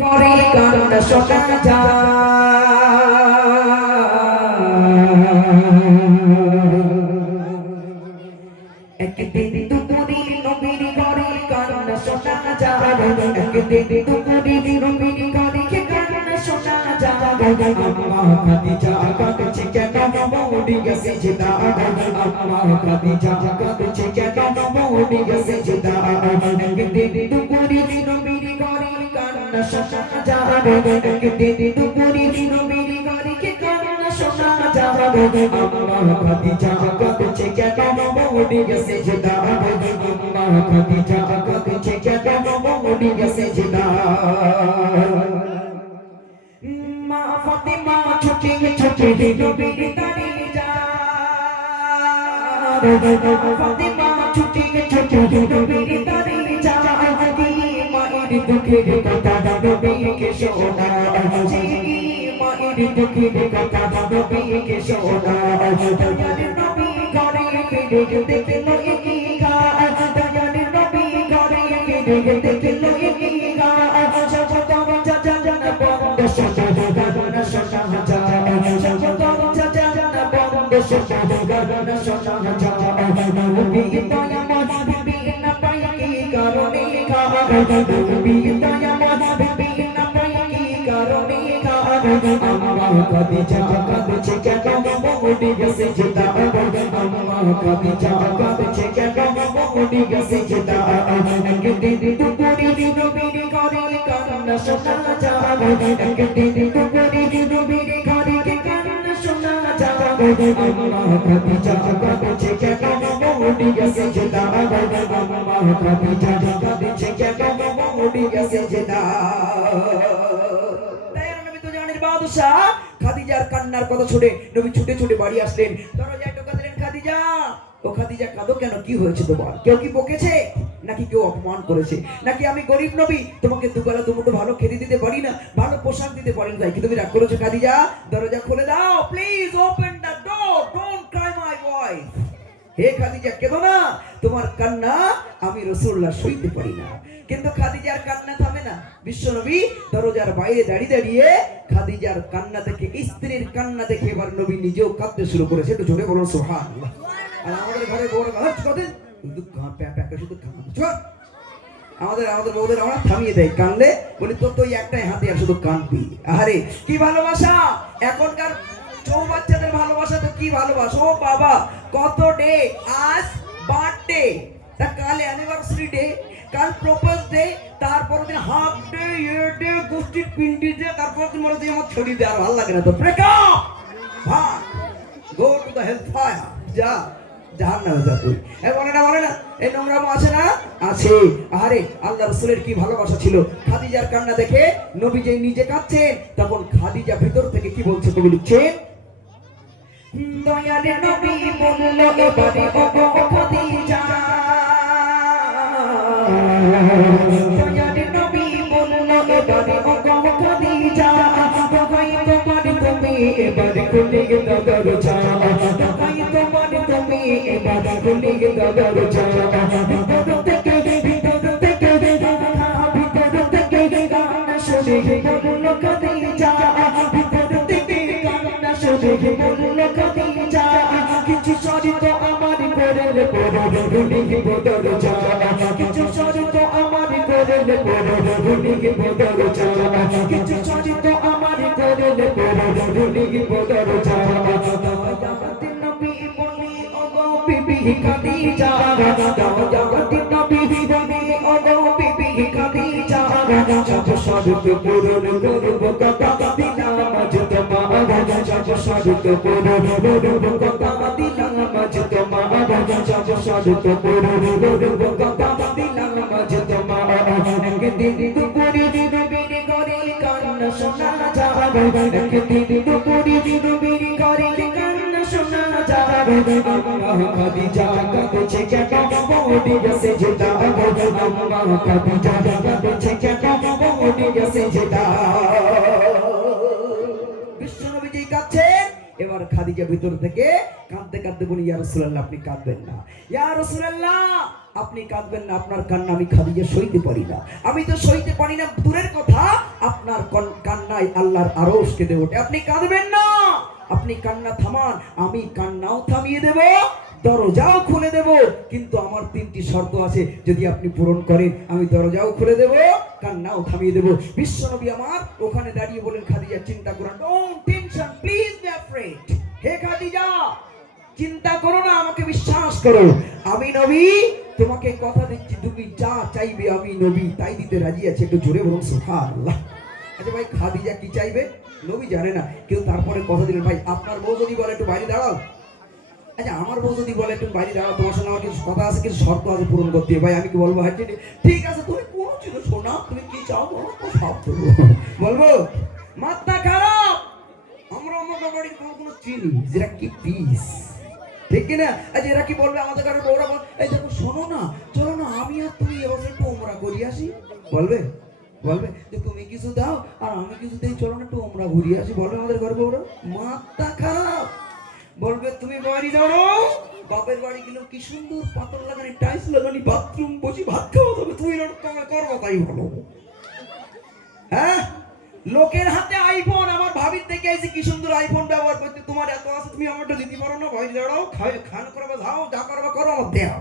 করে কান্না শোনা একদিন দুপুরে নবীর ঘরে কান্না শোনা যায়। একদিন দুপুরে নবীর ঘরে কান্না শোনা যায়। আম্মা খাদিজা কাঁদছে কেন? মৌরি গেছে জিদা আম্মা খাদিজা কাঁদছে কেন? মৌরি গেছে যায় একদিন দুপুরে নবীর ঘরে কান্না শোনা যায় আম্মা খাদিজা কাঁদছে কেন মৌরি গেছে জিদা আম্মা খাদিজা কাঁদছে কেন মৌরি গেছে জিদা মা ফাতেমা ছুটে ছুটে নবীর দাঁড়িয়ে যায় ফাতেমা ছুটে ছুটে নবীর যায় মায়ের দুঃখের কথা নবীকে শোনা মায়ের দুঃখের কথা নবীকে শোনা দয়ার নবী ঘরে ফিরে দেখল কি গা দয়ার নবী ঘরে ফিরে দেখল কি গা গা নবী দয়া মন বিবি না পাই কি কারণে গা আম্মা খাদিজা কাঁদছে কেন মৌরি গেছে জিদা আম্মা খাদিজা কাঁদছে কেন মৌরি গেছে জিদা একদিন দুপুরে নবীর ঘরে কান্না শোনা যায় কান্নার কথা শুনে নবী ছুটে ছুটে বাড়ি আসলেন। ও খাদিজা, কাঁদো কেন? কি হয়েছে তোমার? কেউ কি বকেছে? নাকি কেউ অপমান করেছে? নাকি আমি গরিব নবী? তোমাকে দুবেলা দুমুটো ভালো খেতে দিতে পারি না, ভালো পোশাক দিতে পারি না। কি তুমি রাগ করেছ, খাদিজা? দরজা খুলে দাও please open the door don't cry my wife hey Khadija, কেঁদো না। তোমার কান্না আমি রসুল্লাহ সইতে পারি না। কিন্তু খাদিজার কান্না থামে না। বিশ্বনবী দরজার বাইরে দাঁড়িয়ে দাঁড়িয়ে খাদিজার কান্না দেখে, স্ত্রীর কান্না দেখে এবার নবী নিজেও কাঁদতে শুরু করেছে একটু জোরে বলুন সোহান আর আমাদের ঘরে বউরা হচ্ছে কদিন শুধু কাঁ প্যা প্যা করে শুধু আমাদের আমাদের বউদের আমরা থামিয়ে দেয়, কানলে। বলি, তোর তো একটাই হাতে আর শুধু কানবি আরে কি ভালোবাসা! এখনকার বাচ্চাদের ভালোবাসা তো কি ভালোবাসা? বাবা, কত ডে আজ বার্থডে তা কাল অ্যানিভার্সারি ডে কাল প্রপোজ ডে তারপর দিন হাফ ডে ইয়ে ডে গোষ্ঠীর পিন্ডি ডে তারপর দিন মনে আমার ছড়ি দে আর ভালো লাগে না তো। Breakup go to the health fire যা জাহান নামে যা তুই। বলে না বলে না এই নোংরাম আছে না? আছে। আরে আল্লাহ রসুলের কি ভালোবাসা ছিল? খাদিজার কান্না দেখে নবী যে নিজে কাঁদছেন, তখন খাদিজা ভিতর থেকে কি বলছে কবি লিখছেন দয়ারে নবী বলল এবারে খাদিজা দয়ারে নবী বলল এবারে খাদিজা দোহাই তোমার তুমি, এবারে খুলে দরজা। দোহাই তোমার তুমি, এবারে খুলে দরজা। ভিতর থেকে ভিতর থেকে ভিতর থেকে গান শুনে বলল বদল যা কিছু শরীর আমার করে পড়ো ভুলি বদল যা কিছু শরীর আমার করে পড়ো ভুলি বদল যা জগত নবী বলি ওগো বিবি খাদিজা জগত নবী বলি ওগো বিবি খাদিজা সব শরীর পূরণ করব কথা দিলাম আজ তোমার সব শরীর পূরণ করব কথা দিলাম আজ তোমার সব শরীর পূরণ করব কথা দিলাম আজ তোমার একদিন দুপুরে নবীর ঘরে কান্না শোনা যাবে একদিন দুপুরে নবীর ঘরে কান্না শোনা যাবে আম্মা খাদিজা কাঁদছে কেন বউটি গেছে যেটা আম্মা খাদিজা কাঁদছে কেন বউটি গেছে যেটা বিশ্বনবী কাঁদছেন এবার খাদিজা ভিতর থেকে কাঁদতে কাঁদতে বলি ইয়া রাসূলুল্লাহ আপনি কাঁদবেন না। ইয়া রাসূলুল্লাহ আপনি কাঁদবেন না আপনার কান্না আমি খাদিজা সইতে পারি না। আমি তো সইতে পারি না। দূরের কথা আপনার কান্নায় আল্লাহর আরশ কেঁদে ওঠে। আপনি কাঁদবেন না। আপনি কান্না থামান, আমি কান্নাও থামিয়ে দেব, দরজাও খুলে দেব। কিন্তু আমার তিনটি শর্ত আছে, যদি আপনি পূরণ করেন, আমি দরজাও খুলে দেব, কান্নাও থামিয়ে দেব। বিশ্বনবী আমার ওখানে দাঁড়িয়ে বলেন খাদিজা, চিন্তা করুন don't tension please be afraid hey Khadija, চিন্তা করো না, আমাকে বিশ্বাস করো। আমি নবী, তোমাকে কথা দিচ্ছি, তুমি যা চাইবে, আমি নবী। তাই দিতে রাজি আছে, একটু জোরে বলুন, সুবহানাল্লাহ। আচ্ছা ভাই, খাদিজা কি চাইবে? নবী জানে না কেউ তারপরে কথা দিলেন, ভাই, আপনার বউ যদি বলে একটু বাইরে দাঁড়াও। আচ্ছা আমার বউ যদি বলে একটু বাইরে দাঁড়াও, তোমার সঙ্গে আমার কিছু কথা আছে, কিছু শর্ত আছে পূরণ করতে। ভাই, আমি কি বলব হ্যাঁ ঠিক- আছে, তুমি কোনো শোনা তুমি কি চাও, বলো, তো সব বলব, মাথা খারাপ! আমরা আমাকে বাড়ির কোনো কোনো চিনি যেটা কি পিস? ঠিক কিনা? আজ এরা কি বলবে আমাদের কাছে বউরা বল? এই দেখো, শোনো না, চলো না, আমি আর তুমি এবছর একটু ওমরা করি, আসি। বলবে? বলবে যে তুমি কিছু দাও, আর আমি কিছু দেই চলো না একটু ওমরা ঘুরিয়ে আসি। বলবে আমাদের মাথা খারাপ। বলবে, তুমি বাড়ি ধরো বাপের বাড়ি গেলেও কি সুন্দর পাতল লাগানি টাইলস লাগানি বাথরুম বসে ভাত খাওয়া তোমার করব তাই হ্যাঁ? লোকের হাতে আইফোন আমার ভাবির থেকে এসে কি সুন্দর আইফোন ব্যবহার করতে। তোমার এত আছে, তুমি আমারটা দিতে পারো না ভয় দাঁড়াও, খাই, খান করবা যাও যা করবা করো আমার দেও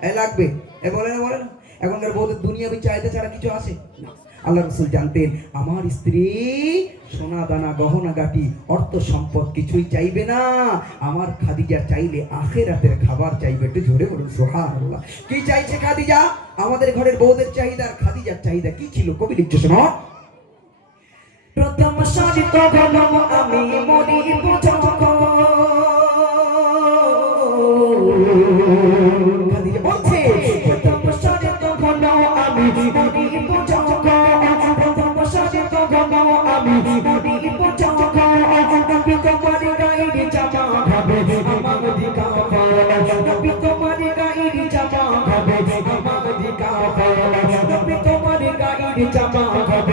এ লাগবে। এ বলে না বলে না। এখনকার বউদের দুনিয়াবি ছাড়া কিছু আছে? না। আল্লাহ রসুল জানতেন, আমার স্ত্রী সোনা দানা গহনা গাটি অর্থ সম্পদ কিছুই চাইবে না। আমার খাদিজা চাইলে আখেরাতের খাবার চাইবে। একটু জোরে বলুন সোহান আল্লাহ কি চাইছে খাদিজা? আমাদের ঘরের বউদের চাহিদা আর খাদিজার চাহিদা কি ছিল? কবি লিখছে, শোনো। প্রথম তখন আমি মরিব যখন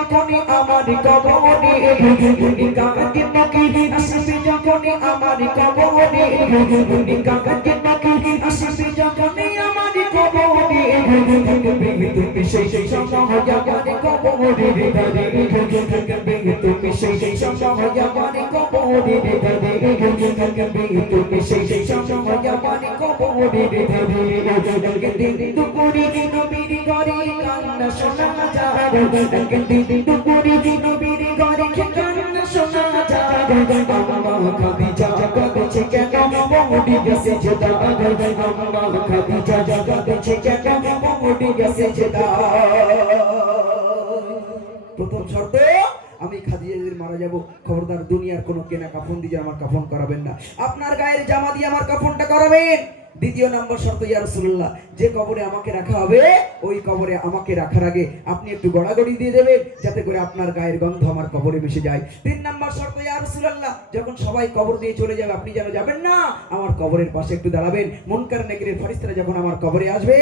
সবাই আমার কবনে কে নাকি যখনই আসিবি যখন আমার কবনে মুনিকা নাকি আসিবি যখনই আমার কবরে কবরে দুপুরি নবীর ঘরে কান্না শোনা যায় দিন দুপুরি প্রথম শর্ত, আমি খাদিজাদের মারা যাব। খবরদার দুনিয়ার কোনো কেনা কাফন দিয়ে আমার কাফন করাবেন না। আপনার গায়ের জামা দিয়ে আমার কাফনটা করাবেন। দ্বিতীয় নম্বর শর্ত, ইয়া রাসূলুল্লাহ, যে কবরে আমাকে রাখা হবে, ওই কবরে আমাকে রাখার আগে আপনি একটু গড়াগড়ি দিয়ে দেবেন, যাতে করে আপনার গায়ের গন্ধ আমার কবরে মিশে যায়। তিন নম্বর শর্ত, ইয়া রাসূলুল্লাহ, যখন সবাই কবর দিয়ে চলে যাবে, আপনি যেন যাবেন না, আমার কবরের পাশে একটু দাঁড়াবেন। মুনকার নেকিরের ফেরেশতারা যখন আমার কবরে আসবে,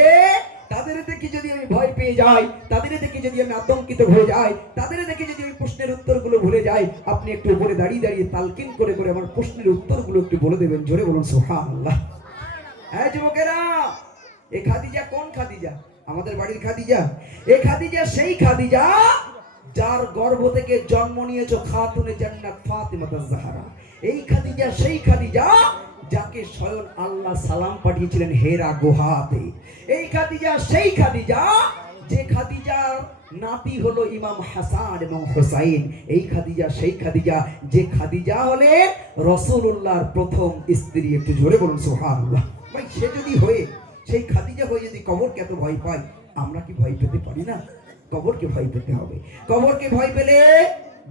তাদের দেখে যদি আমি ভয় পেয়ে যাই, তাদের দেখে যদি আমি আতঙ্কিত হয়ে যাই, তাদের দেখে যদি আমি প্রশ্নের উত্তরগুলো ভুলে যাই, আপনি একটু উপরে দাঁড়িয়ে দাঁড়িয়ে তালকিন করে করে আমার প্রশ্নের উত্তরগুলো একটু বলে দেবেন। জোরে বলুন, সুবহানাল্লাহ। হ্যাঁ যুবকেরা, এ খাদিজা কোন খাদিজা? আমাদের বাড়ির খাদিজা। এ খাদিজা সেই খাদিজা যার গর্ভ থেকে জন্ম নিয়েছো খাতুনে জান্নাত ফাতিমা জাহরা এই খাদিজা সেই খাদিজা যাকে স্বয়ং আল্লাহ সালাম পাঠিয়েছিলেন হেরা গুহাতে। এই খাদিজা সেই খাদিজা যে খাদিজার নাতি হলো ইমাম হাসান এবং হোসাইন। এই খাদিজা সেই খাদিজা যে খাদিজা হলে রসুল্লাহর প্রথম স্ত্রী। একটু জোরে বলুন, সুবহানাল্লাহ। ভাই, সে যদি হয়ে, সেই খাদিজা হয়ে যদি কবরকে এত ভয় পায়, আমরা কি ভয় পেতে পারি না? কবরকে ভয় পেতে হবে। কবরকে ভয় পেলে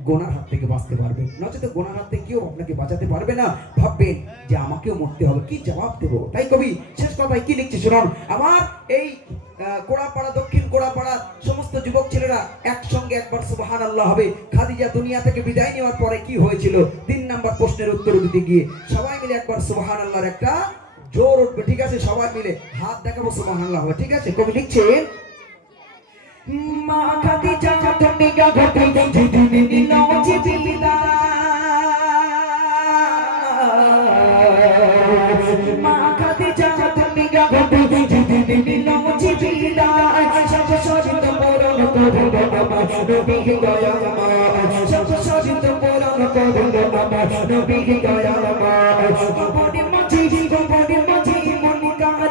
গোনার হাত থেকে বাঁচতে পারবে। নচেত গোনার হাত থেকে কেউ আপনাকে বাঁচাতে পারবে না। ভাববেন যে আমাকেও মরতে হবে। কি জবাব দেবো? তাই কবি, শেষ কথায় কি লিখছে শুনুন? আমার এই কোড়াপাড়া, দক্ষিণ কোড়াপাড়ার সমস্ত যুবক ছেলেরা একসঙ্গে একবার সুবাহান আল্লাহ হবে। খাদিজা দুনিয়া থেকে বিদায় নেওয়ার পরে কি হয়েছিল? তিন নাম্বার প্রশ্নের উত্তর দিতে গিয়ে সবাই মিলে একবার সুবাহান আল্লাহর একটা জোর উঠবে, ঠিক আছে? সবাই মিলে হাত দেখাবো সুবাহান আল্লাহ হবে ঠিক আছে? কবি লিখছে মা নিল জীবিতা মা সব নবী মা সব নবী মা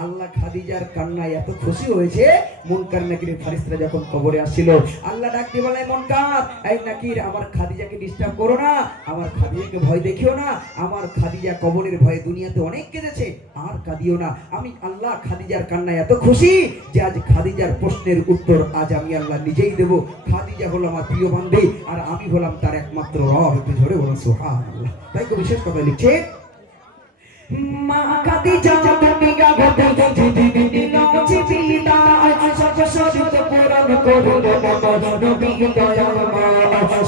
আল্লাহ খাদিজার কান্নায় এত খুশি হয়েছে। মুনকার নাকিরের ফারিস্তারা যখন কবরে আসছিল, আল্লাহ ডাক দিয়ে বলে মুনকার, এই নাকির, আমার খাদিজাকে ডিস্টার্ব করো না, আমার খাদিজাকে ভয় দেখিও না, আমার খাদিজা কবরের ভয়ে দুনিয়াতে অনেক কেঁদেছে, আর কাঁদিও না। আমি আল্লাহ খাদিজার কান্নায় এত খুশি যে আজ খাদিজার প্রশ্নের উত্তর আজ আমি আল্লাহ নিজেই দেব। খাদিজা হলো আমার প্রিয় বান্ধবী আর আমি হলাম তার একমাত্র রব একটু ধরে বলুন, সুবহানাল্লাহ। তাই তো বিশেষ কথা লিখছে, মা খাদিজা করুন বাবা নবী দয়া মা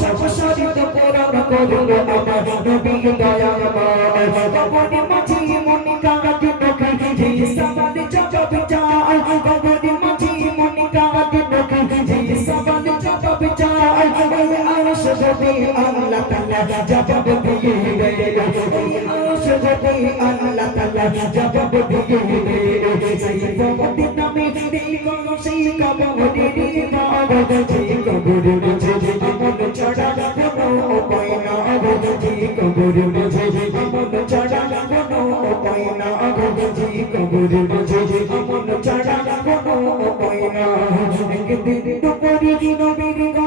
সব সরিত পুরাণ করুন বাবা নবী দয়া মা কবরে মাঝি মনি কাঁদে নখে যে সবালে জবাব চায় কবরে মাঝি মনি কাঁদে নখে যে সবালে জবাব চায় এই আরশ হবে আল্লাহ তাআলা জবাব দিয়ে এই আরশ হবে আল্লাহ তাআলা জবাব দেয় ছাড়া কোনো উপায় না যে কবরের মাঝে আমন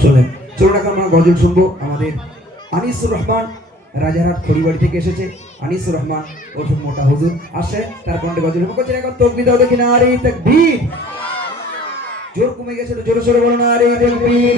শোনেন চলুন এখন আমরা গজল শুনব আমাদের আনিসুর রহমান রাজারহাট খড়িবাড়ি থেকে এসেছে আনিসুর রহমান ওরফে মোটা হুজুর। আসে, তার কণ্ঠে গজল করছেন এখন তকবি দাও দেখি না আরে তাকবীর। জোর কমে গেছিল, জোরে সোরে বলো না আরে তাকবীর।